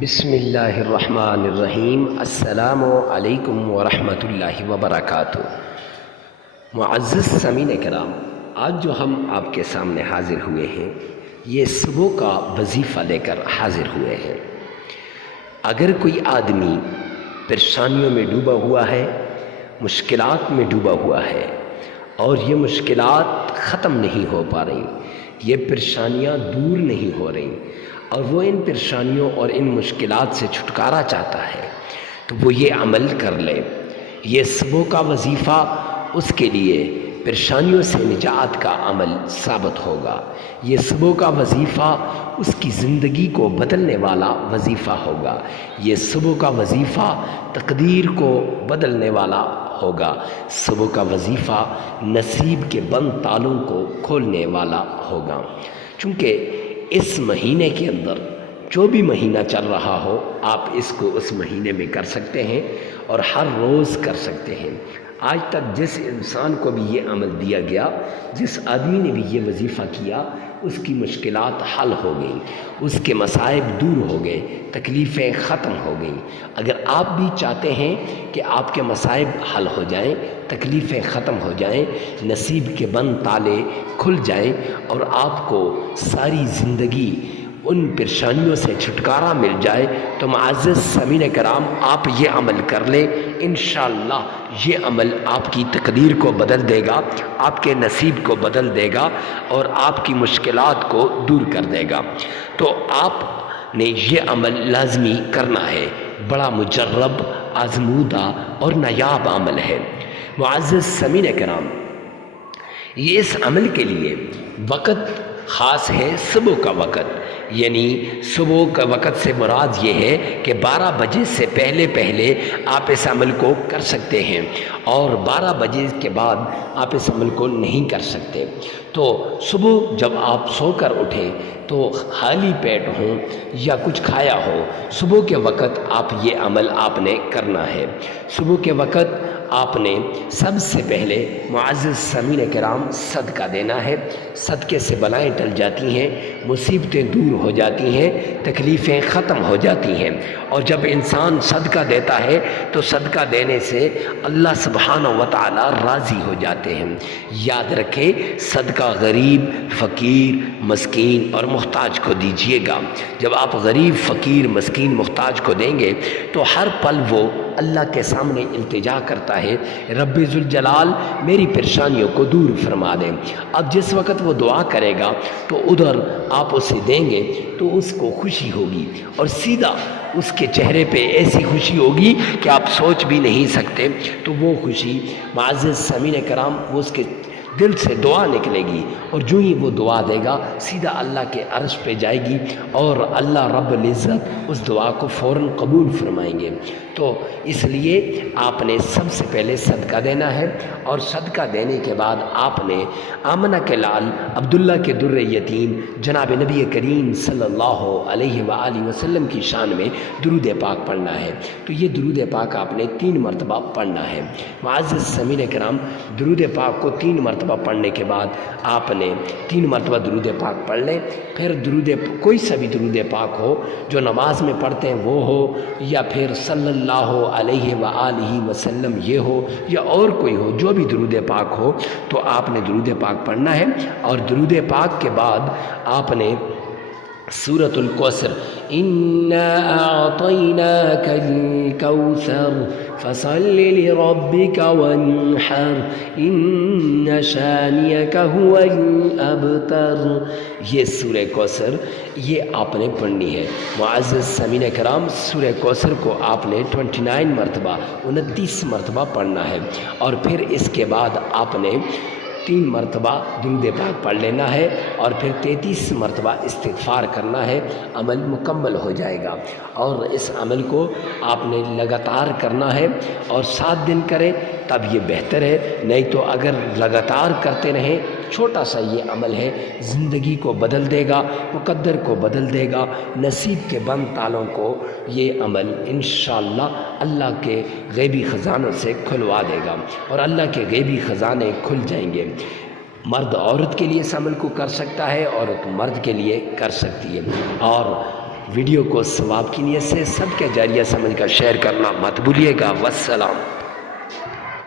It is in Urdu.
بسم اللہ الرحمن الرحیم۔ السلام علیکم ورحمۃ اللہ وبرکاتہ۔ معزز سامعین کرام، آج جو ہم آپ کے سامنے حاضر ہوئے ہیں یہ صبح کا وظیفہ لے کر حاضر ہوئے ہیں۔ اگر کوئی آدمی پریشانیوں میں ڈوبا ہوا ہے، مشکلات میں ڈوبا ہوا ہے اور یہ مشکلات ختم نہیں ہو پا رہی، یہ پریشانیاں دور نہیں ہو رہی اور وہ ان پریشانیوں اور ان مشکلات سے چھٹکارا چاہتا ہے تو وہ یہ عمل کر لے۔ یہ صبح کا وظیفہ اس کے لیے پریشانیوں سے نجات کا عمل ثابت ہوگا۔ یہ صبح کا وظیفہ اس کی زندگی کو بدلنے والا وظیفہ ہوگا۔ یہ صبح کا وظیفہ تقدیر کو بدلنے والا ہوگا۔ صبح کا وظیفہ نصیب کے بند تالوں کو کھولنے والا ہوگا۔ چونکہ اس مہینے کے اندر جو بھی مہینہ چل رہا ہو، آپ اس کو اس مہینے میں کر سکتے ہیں اور ہر روز کر سکتے ہیں۔ آج تک جس انسان کو بھی یہ عمل دیا گیا، جس آدمی نے بھی یہ وظیفہ کیا، اس کی مشکلات حل ہو گئیں، اس کے مصائب دور ہو گئے، تکلیفیں ختم ہو گئیں۔ اگر آپ بھی چاہتے ہیں کہ آپ کے مصائب حل ہو جائیں، تکلیفیں ختم ہو جائیں، نصیب کے بند تالے کھل جائیں اور آپ کو ساری زندگی ان پریشانیوں سے چھٹکارا مل جائے، تو معزز سامعین کرام آپ یہ عمل کر لیں۔ انشاءاللہ یہ عمل آپ کی تقدیر کو بدل دے گا، آپ کے نصیب کو بدل دے گا اور آپ کی مشکلات کو دور کر دے گا۔ تو آپ نے یہ عمل لازمی کرنا ہے۔ بڑا مجرب، آزمودہ اور نایاب عمل ہے۔ معزز سامعین کرام، یہ اس عمل کے لیے وقت خاص ہے، صبح کا وقت، یعنی صبح کا وقت سے مراد یہ ہے کہ 12 بجے سے پہلے آپ اس عمل کو کر سکتے ہیں اور 12 بجے کے بعد آپ اس عمل کو نہیں کر سکتے۔ تو صبح جب آپ سو کر اٹھیں تو خالی پیٹ ہوں یا کچھ کھایا ہو، صبح کے وقت آپ یہ عمل آپ نے کرنا ہے۔ صبح کے وقت آپ نے سب سے پہلے معزز سامعین کرام صدقہ دینا ہے۔ صدقے سے بلائیں ٹل جاتی ہیں، مصیبتیں دور ہو جاتی ہیں، تکلیفیں ختم ہو جاتی ہیں۔ اور جب انسان صدقہ دیتا ہے تو صدقہ دینے سے اللہ سبحانہ و تعالی راضی ہو جاتے ہیں۔ یاد رکھیں، صدقہ غریب، فقیر، مسکین اور محتاج کو دیجیے گا۔ جب آپ غریب، فقیر، مسکین، محتاج کو دیں گے تو ہر پل وہ اللہ کے سامنے التجا کرتا ہے، رب ذوالجلال میری پریشانیوں کو دور فرما دیں۔ اب جس وقت وہ دعا کرے گا تو ادھر آپ اسے دیں گے تو اس کو خوشی ہوگی اور سیدھا اس کے چہرے پہ ایسی خوشی ہوگی کہ آپ سوچ بھی نہیں سکتے۔ تو وہ خوشی معزز سامعین کرام، وہ اس کے دل سے دعا نکلے گی اور جو ہی وہ دعا دے گا سیدھا اللہ کے عرش پہ جائے گی اور اللہ رب العزت اس دعا کو فوراً قبول فرمائیں گے۔ تو اس لیے آپ نے سب سے پہلے صدقہ دینا ہے اور صدقہ دینے کے بعد آپ نے آمنہ کے لال عبداللہ کے در یتیم جناب نبی کریم صلی اللہ علیہ وآلہ وسلم کی شان میں درود پاک پڑھنا ہے۔ تو یہ درود پاک آپ نے 3 مرتبہ پڑھنا ہے۔ معزز سامعین کرام، درود پاک کو 3 مرتبہ پڑھنے کے بعد آپ نے 3 مرتبہ درود پاک پڑھ لیں۔ پھر کوئی سا بھی درود پاک ہو جو نماز میں پڑھتے ہیں وہ ہو، یا پھر صلی اللہ علیہ وآلہ وسلم یہ ہو، یا اور کوئی ہو، جو بھی درود پاک ہو تو آپ نے درود پاک پڑھنا ہے۔ اور درود پاک کے بعد آپ نے سورۃ الکوثر اِنَّا أَعْطَيْنَاكَ الْكَوْثَرَ فَصَلِّ لِرَبِّكَ وَانْحَرْ إِنَّ شَانِئَكَ هُوَ الْأَبْتَرُ، یہ سورہ کوثر یہ آپ نے پڑھنی ہے۔ معزز سامعین کرام، سورہ کوثر کو آپ نے 29 مرتبہ 29 مرتبہ پڑھنا ہے اور پھر اس کے بعد آپ نے 3 مرتبہ درود پاک پڑھ لینا ہے اور پھر 33 مرتبہ استغفار کرنا ہے۔ عمل مکمل ہو جائے گا اور اس عمل کو آپ نے لگاتار کرنا ہے اور 7 دن کریں تب یہ بہتر ہے، نہیں تو اگر لگاتار کرتے رہیں، چھوٹا سا یہ عمل ہے، زندگی کو بدل دے گا، مقدر کو بدل دے گا، نصیب کے بند تالوں کو یہ عمل انشاءاللہ اللہ کے غیبی خزانوں سے کھلوا دے گا اور اللہ کے غیبی خزانے کھل جائیں گے۔ مرد عورت کے لیے اس عمل کو کر سکتا ہے، عورت مرد کے لیے کر سکتی ہے۔ اور ویڈیو کو ثواب کی نیت سے صدقہ جاریہ سمجھ کر شیئر کرنا مت بھولیے گا۔ والسلام۔